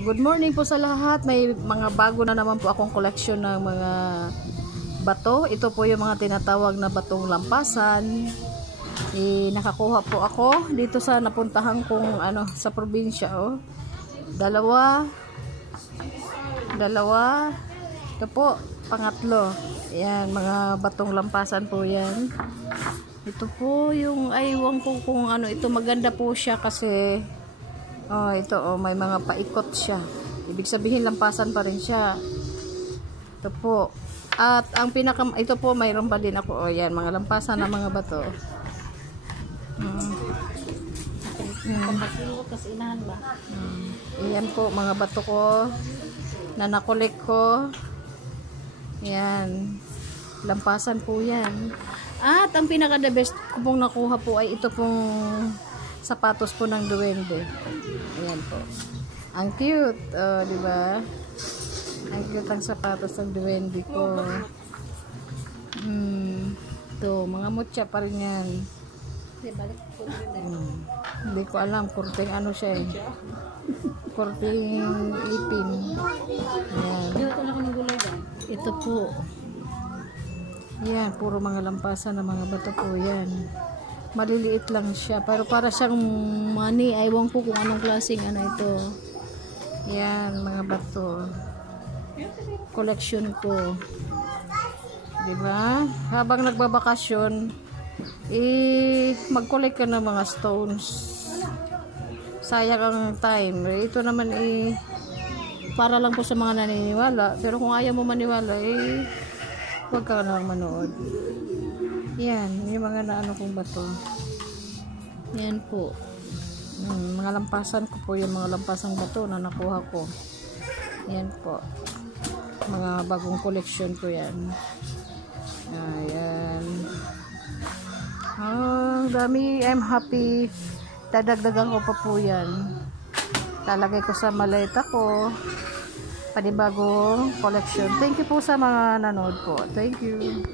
Good morning po sa lahat. May mga bago na naman po akong collection ng mga bato. Ito po yung mga tinatawag na batong lampasan. Nakakuha po ako dito sa napuntahan kong sa probinsya. Dalawa. Ito po, pangatlo. Ayan, mga batong lampasan po yan. Ito po yung aywan ko kung ito, maganda po siya kasi ito may mga paikot siya. Ibig sabihin lampasan pa rin siya. Ito po. At ang ito po mayroon pa din ako. Yan, mga lampasan na mga bato. Yan po mga bato ko na nakolek ko. Yan. Lampasan po yan. At ang pinaka the best ko pong nakuha po ay ito pong sapatos po ng duwende. Ayan po. Ang cute. Di ba? Ang cute ang sapatos ng duwende ko. Ito, mga mutya pa rin yan. Hindi ko alam. Kurting siya eh. Kurting ipin. Ayan. Ito po. Yan, puro mga lampasan na mga bato po yan. Maliliit lang siya, pero para siyang money. Aywan ko kung anong klaseng ito. Yan, mga bato. Collection ko. Diba? Habang nagbabakasyon, mag-collect ka ng mga stones. Sayang ang time. Ito naman para lang po sa mga naniniwala. Pero kung ayaw mo maniwala, huwag ka na manood. Yan, yung mga kong bato. Yan po. Mga lampasan ko po, yung mga lampasang bato na nakuha ko. Yan po. Mga bagong collection ko yan. Ayan. Dami. I'm happy. Dadagdagan ko pa po yan. Talagay ko sa maleta ko. Panibagong collection. Thank you po sa mga nanood po. Thank you.